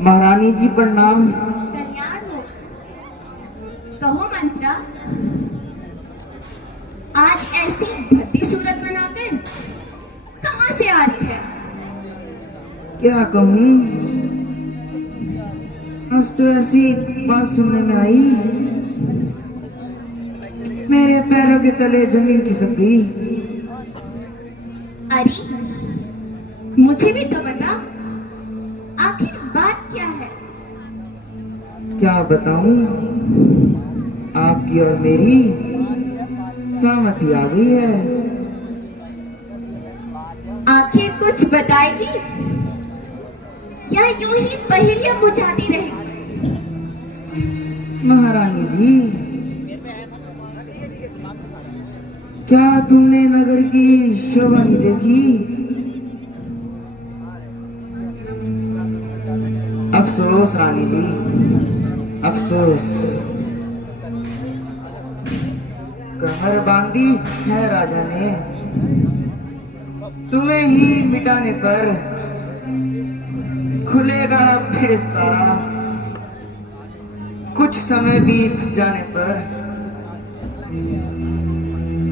महारानी जी प्रणाम। कल्याण हो। कहो मंत्रा, आज ऐसी भद्दी सूरत बनाकर कहां से आ रही है? क्या कहूँ, आज तो ऐसी बात सुनने में आई, मेरे पैरों के तले जमीन खिसक गई। अरे मुझे भी तो बता, आखिर बात क्या है? क्या बताऊं, आपकी और मेरी सहमति आ गई है। आखिर कुछ बताएगी या यूं ही पहेलियां बुझाती रहेगी? महारानी जी, क्या तुमने नगर की शोभा नहीं देखी? अफसोस रानी जी, अफसोस। कमर बांधी है राजा ने, तुम्हें ही मिटाने पर खुलेगा फिर सारा, कुछ समय बीत जाने पर।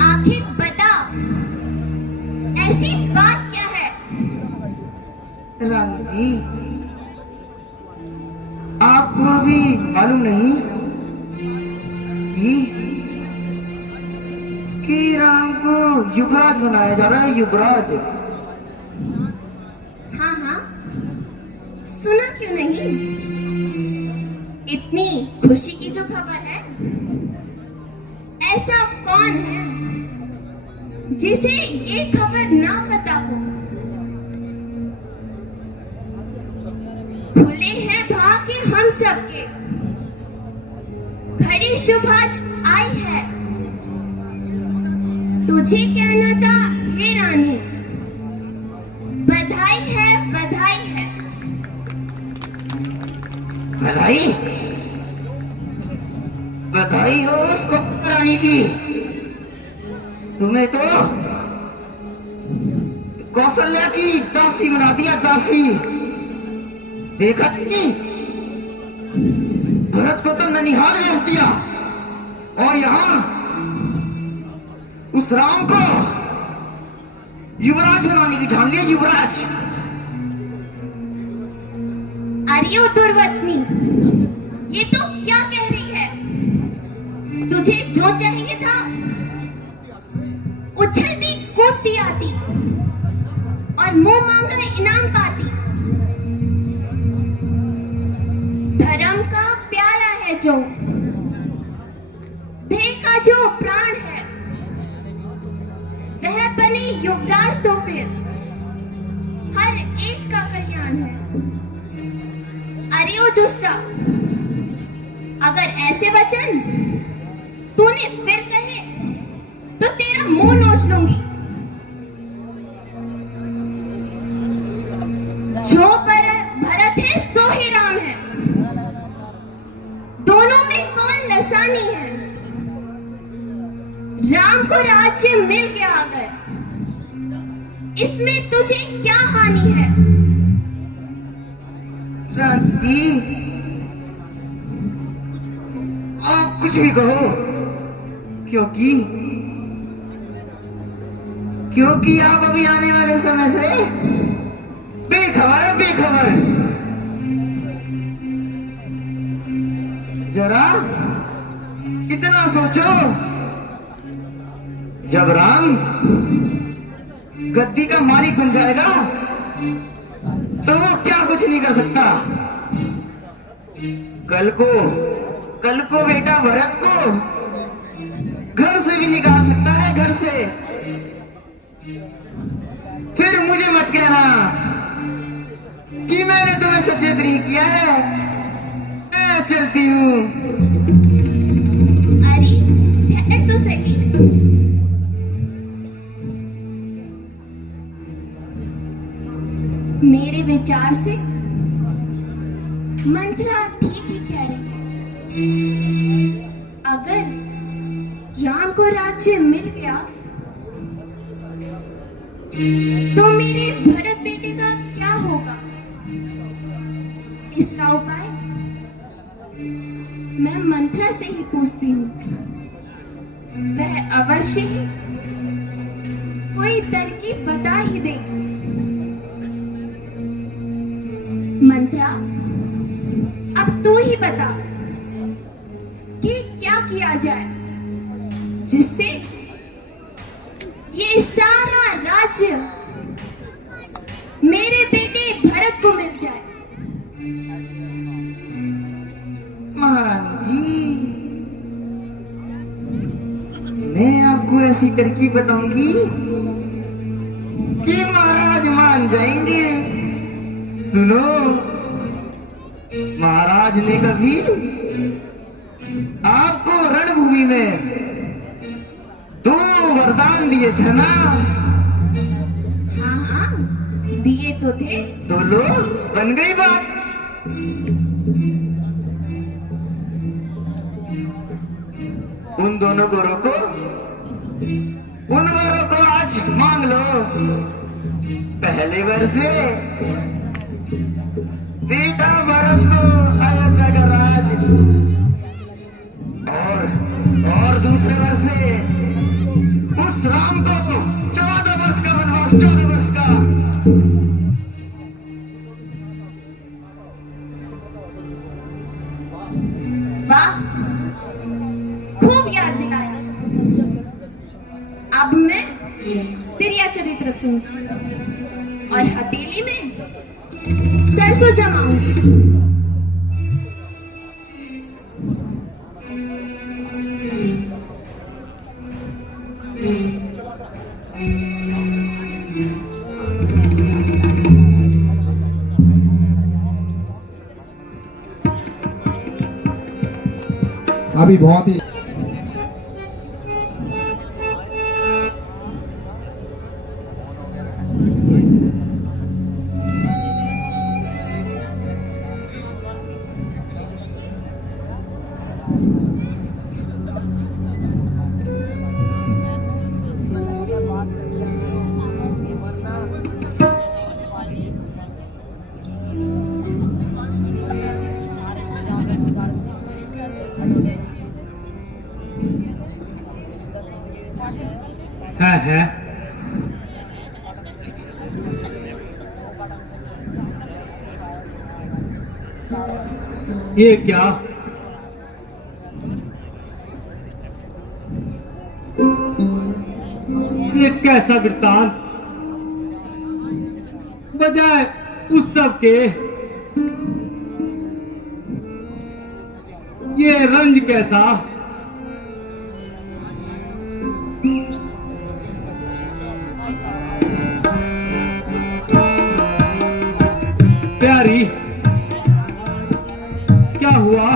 आखिर बता, ऐसी बात क्या है? रानी जी, आपको अभी मालूम नहीं कि राम को युवराज बनाया जा रहा है, युवराज। हाँ हाँ, सुना क्यों नहीं? इतनी खुशी की जो खबर है, ऐसा कौन है जिसे ये खबर ना पता हो? खुले हैं भाग्य हम सबके, घड़ी शुभ आज आई है। तुझे कहना था हे रानी, बधाई है, बधाई है। बधाई? बधाई हो उसको रानी की। तुम्हें तो कौशल्या की दासी बना दिया, दासी। देखा नहीं, भरत को तो ननिहाल भेज दिया और यहाँ उस राम को युवराज बनाने की ठान लिया, युवराज। अरे ओ दुर्वचनी, ये तो क्या कह रही है? तुझे जो चाहिए था उछलती कूदती आती और मुंह मांगा इनाम पाती। धर्म का प्यारा है जो, देह का जो प्राण है, वह बने युवराज तो फिर हर एक का कल्याण है। अरे ओ दुष्टा, अगर ऐसे वचन तूने फिर कहे तो तेरा मुंह नोच लूंगी। जो भरत है सो ही राम है, दोनों में कौन लसानी है? राम को राज्य मिल गया अगर, इसमें तुझे क्या हानि है? रानी, आप कुछ भी कहो, क्योंकि आप अभी आने वाले समय से बेखबर, बेखबर। जरा इतना सोचो, जब राम गद्दी का मालिक बन जाएगा तो वो क्या कुछ नहीं कर सकता। कल को बेटा भरत को घर से भी निकाल सकता है, घर से। फिर मुझे मत कहना कि मैंने तुम्हें सचेत नहीं किया है। मैं चलती हूँ। अरे ठहर तो सही। मेरे विचार से मंत्रा ठीक ही कह रही है। अगर राम को राज्य मिल गया तो मेरे भरत बेटे का क्या होगा? क्या उपाय? मैं मंत्रा से ही पूछती हूँ, वह अवश्य ही कोई तरकीब बता ही देगी। मंत्रा, अब तू ही बता कि क्या किया जाए जिससे ये सारा राज्य मेरे बेटे भरत को मिल जाए। महारानी जी, मैं आपको ऐसी तरकीब बताऊंगी कि महाराज मान जाएंगे। सुनो, महाराज ने कभी आपको रणभूमि में 2 वरदान दिए थे ना? हाँ हाँ, दिए तो थे। तो लो, बन गई बात। उन दोनों को रोको, उन वरों को आज मांग लो। पहले वर से बेटा भरत को अयोध्या का राज, और दूसरे वर से उस राम को 14 वर्ष का वनवास, 14 वर्ष का। वाह, खूब याद दिलाया। अब मैं तेरिया चरित्र सुन और हथेली में सरसों जमाऊंगी। अभी बहुत ही है। ये क्या? ये कैसा वृत्तांत? बजाय उत्सव के ये रंज कैसा? प्यारी, क्या हुआ?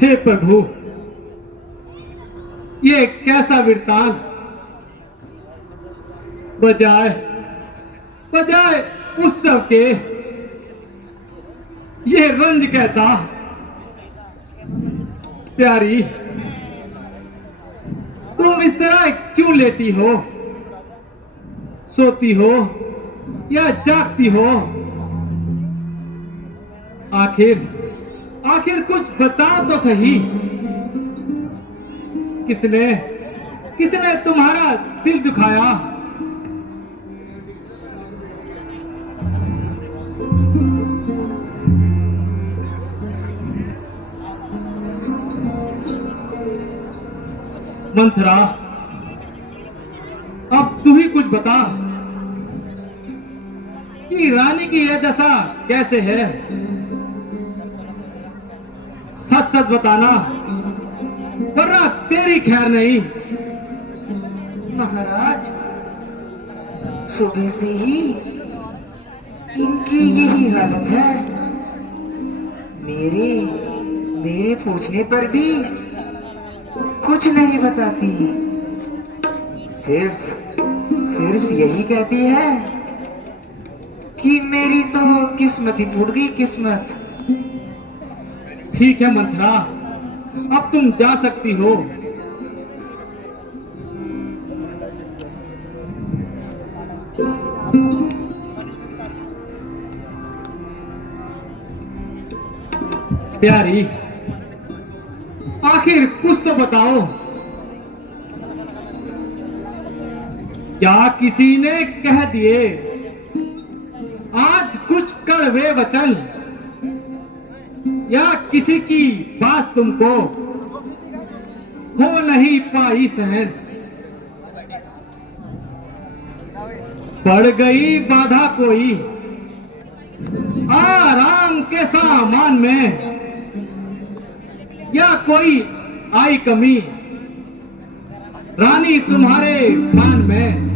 हे प्रभु, ये कैसा वृत्तांत, बजाय बजाय उत्सव के ये रंज कैसा। प्यारी, तुम इस तरह क्यों लेटी हो, सोती हो या जागती हो? आखिर कुछ बता तो सही। किसने तुम्हारा दिल दुखाया? मंथरा, अब तू ही कुछ बता कि रानी की यह दशा कैसे है। सच सच बताना, वरना तेरी खैर नहीं। महाराज, सुबह से ही इनकी यही हालत है। मेरे पूछने पर भी कुछ नहीं बताती। सिर्फ यही कहती है कि मेरी तो किस्मत ही टूट गई, किस्मत। ठीक है मंथरा, अब तुम जा सकती हो। प्यारी, आखिर कुछ तो बताओ। क्या किसी ने कह दिए आज कुछ कड़वे वचन, या किसी की बात तुमको हो नहीं पाई सहन? पड़ गई बाधा कोई आराम के सामान में, या कोई आई कमी रानी तुम्हारे मान में?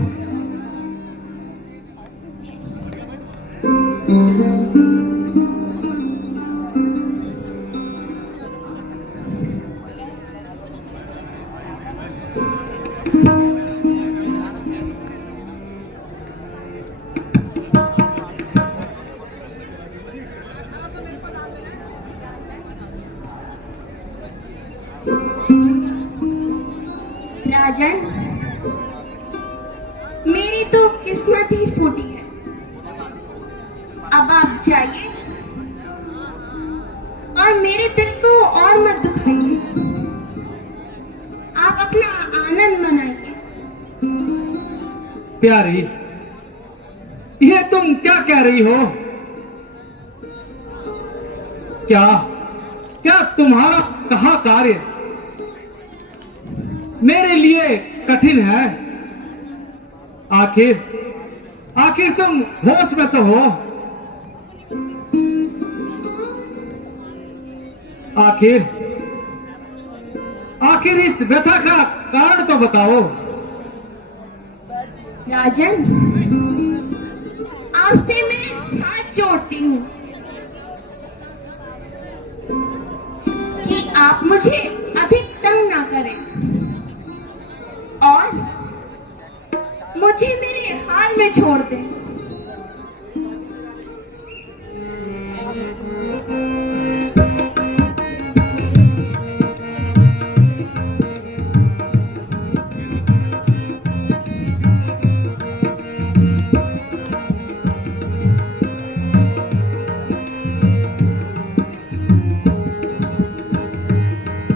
राजन, मेरी तो किस्मत ही फूटी है। अब आप जाइए और मेरे दिल को और मत दुखाइए। आप अपना आनंद मनाइए। प्यारी, ये तुम क्या कह रही हो? क्या तुम्हारा कहा कार्य मेरे लिए कठिन है? आखिर तुम होश में तो हो। आखिर इस व्यथा का कारण तो बताओ। राजन, आपसे मैं हाथ जोड़ती हूँ कि आप मुझे अधिक तंग ना करें और मुझे मेरे हाल में छोड़ दें।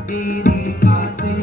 तेरी बातें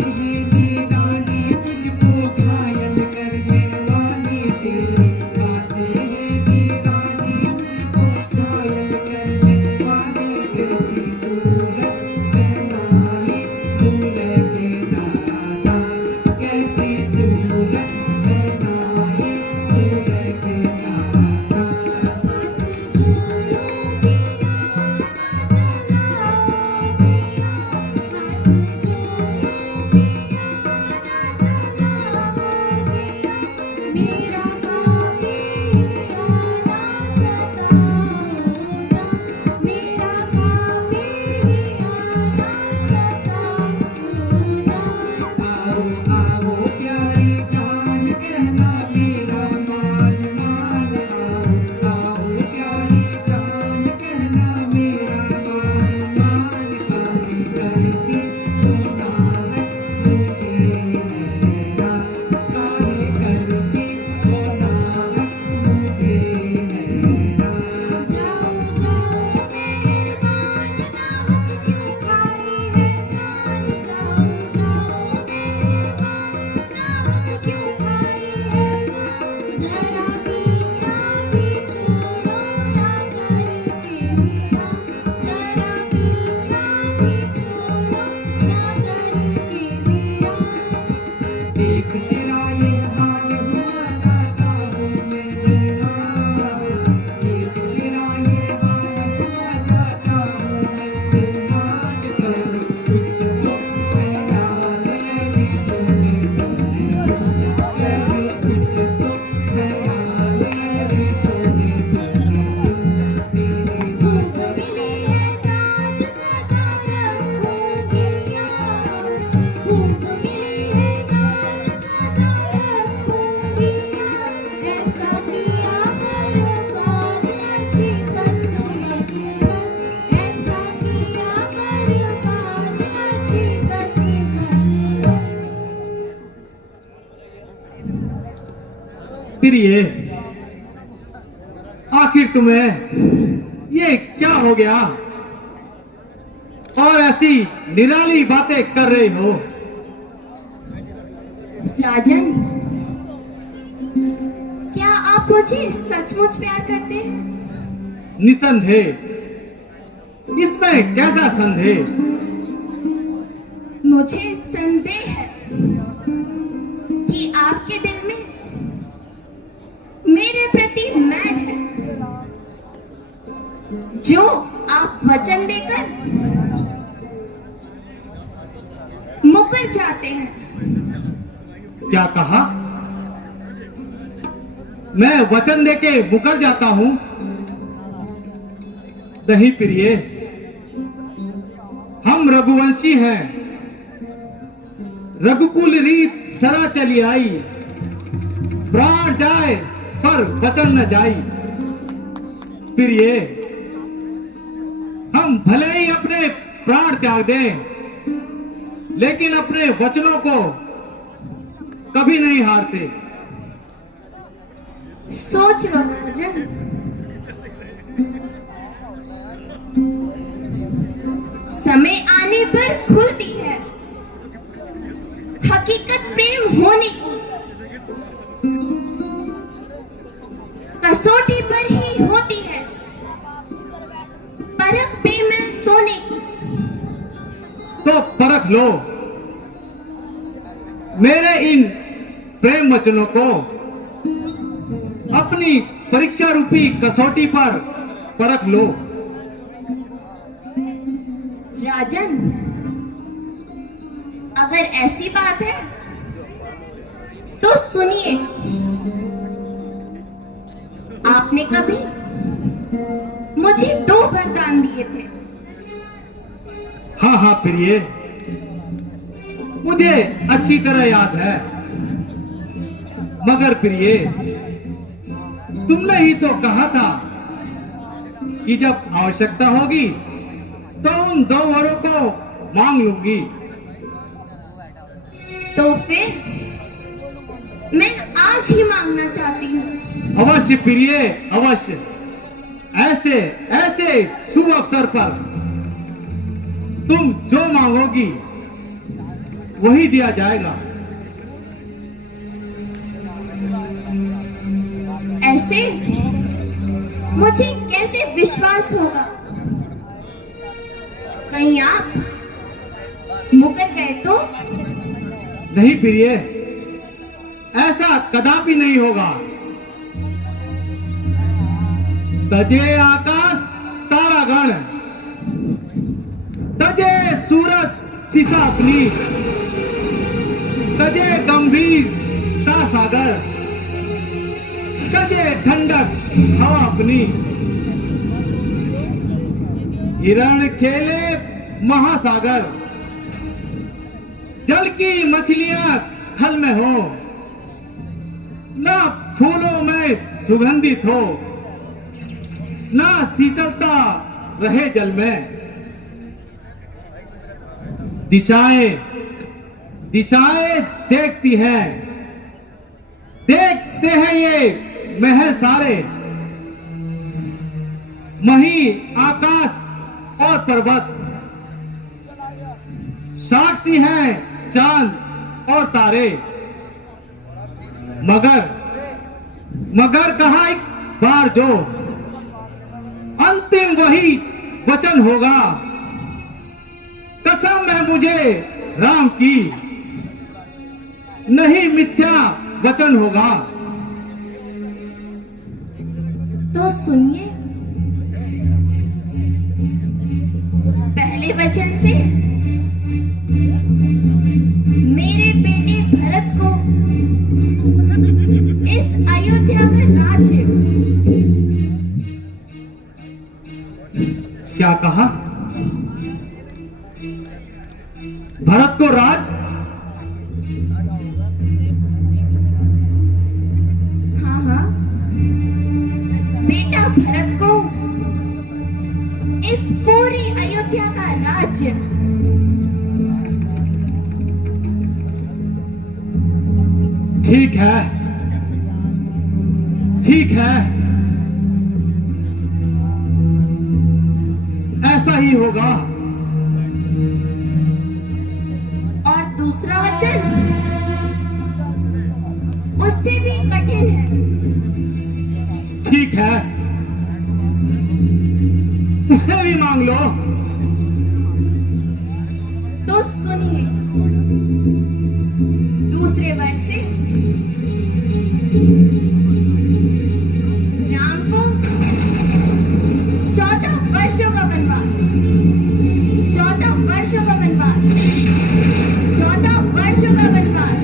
प्रिय, आखिर तुम्हें ये क्या हो गया और ऐसी निराली बातें कर रही हो? राजन, क्या आप मुझे सचमुच प्यार करते हैं? निसंदेह, इसमें कैसा संदेह? मुझे संदेह है कि आपके दिल में मेरे प्रति मैल है, जो आप वचन देकर मुकर जाते हैं। क्या कहा? मैं वचन देके मुकर जाता हूं? नहीं प्रिय, हम रघुवंशी हैं। रघुकुल रीत सदा चली आई, प्राण जाए पर वचन न जाई। प्रिय, हम भले ही अपने प्राण त्याग दें, लेकिन अपने वचनों को कभी नहीं हारते। सोच लो राजन, समय आने पर खुलती है हकीकत प्रेम होने की, कसौटी पर ही होती है परख बेमन सोने की। तो परख लो मेरे इन प्रेम वचनों को, अपनी परीक्षा रूपी कसौटी पर परख लो। राजन, अगर ऐसी बात है तो सुनिए। आपने कभी मुझे 2 वरदान दिए थे। हाँ हाँ प्रिय, मुझे अच्छी तरह याद है। मगर प्रिय, तुमने ही तो कहा था कि जब आवश्यकता होगी तो उन 2 वरों को मांग लूंगी। तो फिर मैं आज ही मांगना चाहती हूँ। अवश्य प्रिय, अवश्य। ऐसे ऐसे शुभ अवसर पर तुम जो मांगोगी वही दिया जाएगा। ऐसे मुझे कैसे विश्वास होगा? कहीं आप मुकर गए तो? नहीं प्रिय, ऐसा कदापि नहीं होगा। तजे आकाश तारागण, तजे सूरज दिशा अपनी, तजे गंभीरता सागर, तजे ठंडक हवा अपनी। हिरण खेले महासागर, जल की मछलियां थल में हो, ना फूलों में सुगंधित हो, ना शीतलता रहे जल में। दिशाएं दिशाएं देखती हैं, देखते हैं ये महल सारे, मही आकाश और पर्वत, साक्षी हैं चांद और तारे। मगर कहा एक बार जो अंतिम वही वचन होगा, कसम है मुझे राम की, नहीं मिथ्या वचन होगा। तो सुनिए, पहले वचन से मेरे बेटे भरत को इस अयोध्या का राज्य। क्या कहा? भरत को राज? हाँ हाँ, बेटा भरत को इस पूरी अयोध्या का राज्य। ठीक है, ठीक है, ऐसा ही होगा। और दूसरा वचन उससे भी कठिन है। ठीक है, उसे भी मांग लो। तो सुनिए, दूसरे वर्ष से राम को 14 वर्षों का वनवास, 14 वर्षों का वनवास, 14 वर्षों का वनवास।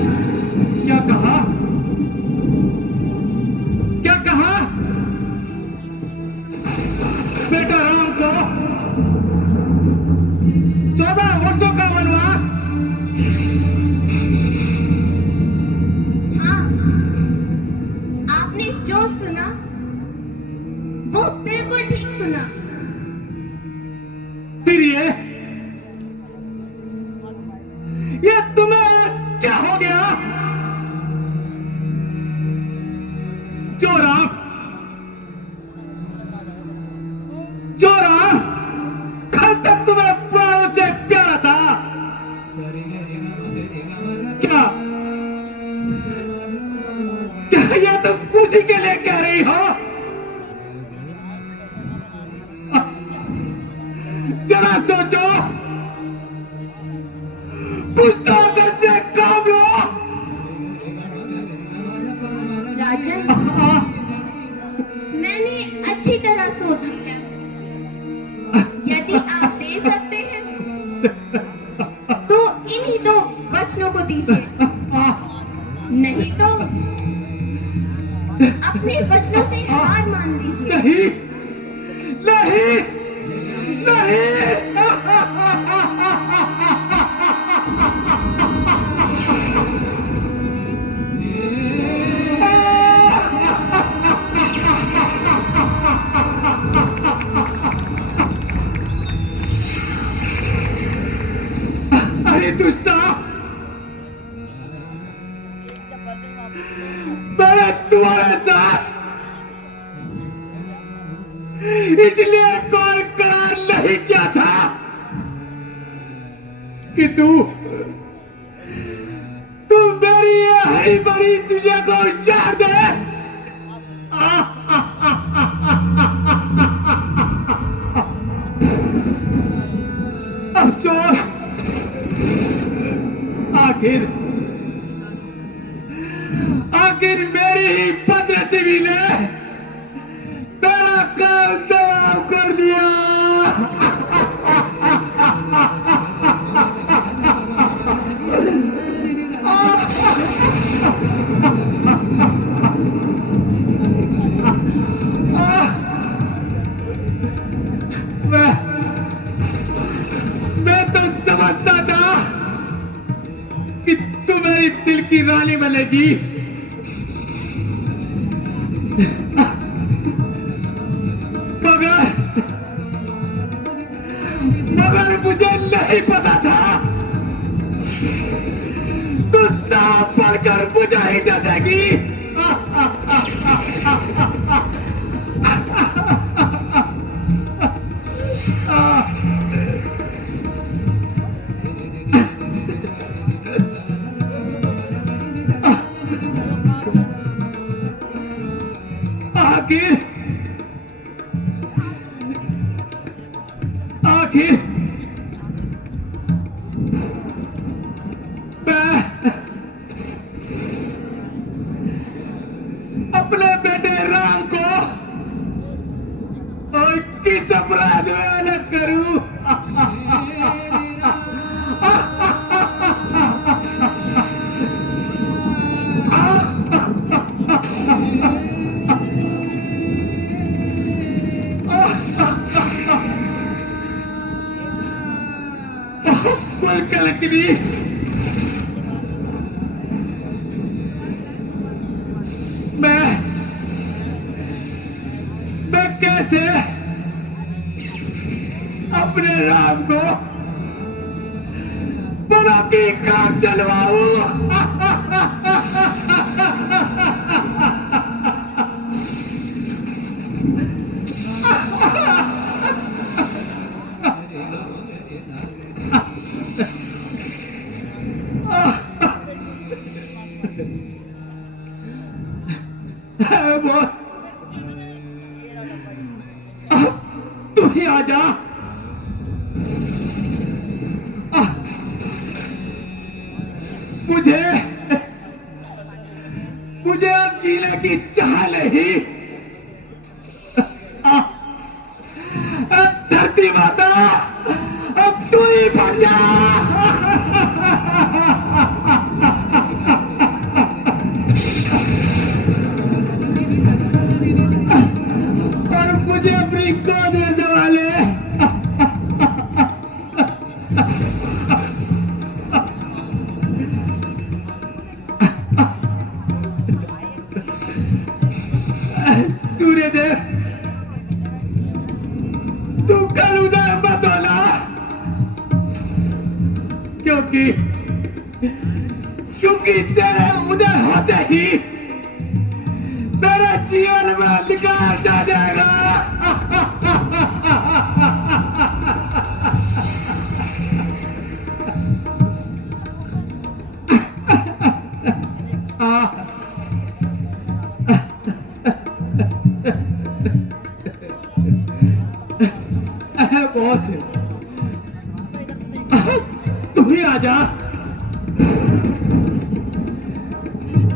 क्या कहा? क्या कहा? बेटा राम को 14 वर्षों का वनवास? हाँ, आपने जो सुना वो बिल्कुल ठीक सुना। फिर ये तुम्हें आज क्या हो गया? जो राम कल तक तुम्हें प्राणों से प्यारा था, क्या क्या ये तुम खुशी के लिए कह रही हो? जरा सोचो, कुछ तो अकल से काम लो। राजन, मैंने अच्छी तरह सोच लिया। यदि आप दे सकते हैं तो इन्हीं दो वचनों को दीजिए, नहीं तो अपने वचनों से हार मान लीजिए। नहीं, नहीं, नहीं। अरे दुष्टा, मैंने तुम्हारे साथ इसलिए कोई करार नहीं किया था कि तू मेरी हरी भरी दुनिया को उजाड़ दे। अफसोस, आखिर मेरी ही बदनसीबी ने मेरा काम तमाम कर दिया। मैं तो समझता था कि तू मेरी दिल की रानी बनेगी, मगर मुझे नहीं पता था तू सांप पढ़कर बुझा ही न जाएगी। आखिर मैं अपने बेटे राम को और किस अपराध में अलग करूं? कलकनी, मैं कैसे अपने राम को बड़ा की कार चलवाऊं? बहुत तू ही आ जा। मुझे मुझे अब जीने की चाह नहीं। धरती माता अब तू ही बन जा। और मुझे अपनी गोद में संभाले। सूर्यदेव तू कल उदय मत होना, क्योंकि तेरे उदय होते ही मेरे जीवन में अंधकार छा जाएगा। बहुत तू ही आ जा।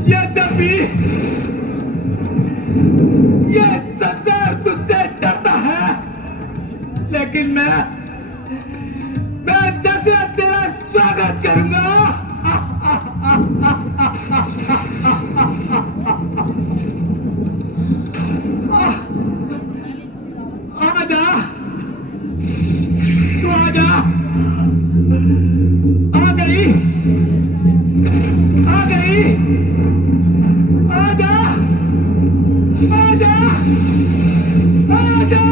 यद्यपि ये संसार तुझसे डरता है, लेकिन मैं दशरथ तेरा स्वागत करूंगा। आजा, तू आजा। आ गई, आ गई। आजा, आजा, आजा।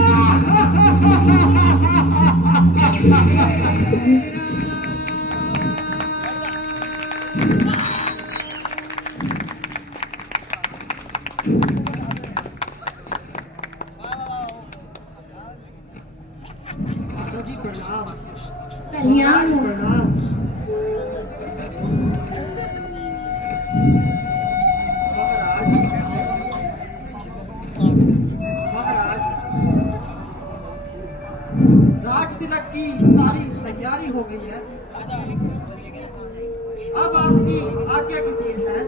कल्याण हो। राज तिलक की सारी तैयारी हो गई है। अब आपकी आज्ञा की देर है।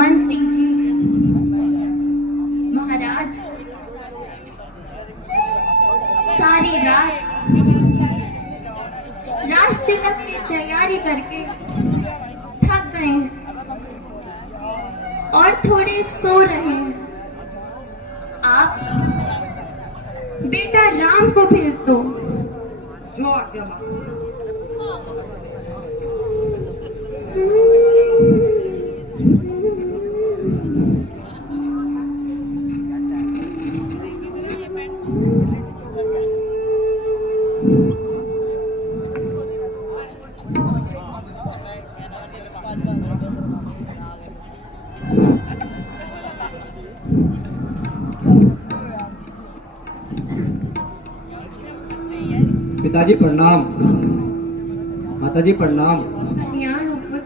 मंत्री जी, महाराज सारी रात राज तिलक की तैयारी करके थक गए हैं और थोड़े सो रहे हैं। आप बेटा राम को भेज दो। जो आज्ञा मांगो। पिताजी प्रणाम, माताजी प्रणाम। कल्याण हो पुत्र।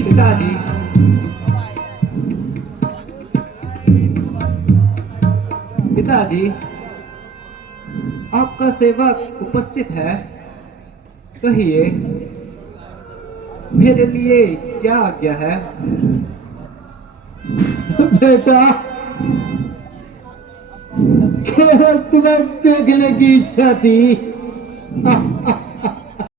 पिताजी पिताजी आपका सेवक उपस्थित है, कहिए मेरे लिए क्या आज्ञा है। बेटा केवल तुम्हें देखने की इच्छा थी।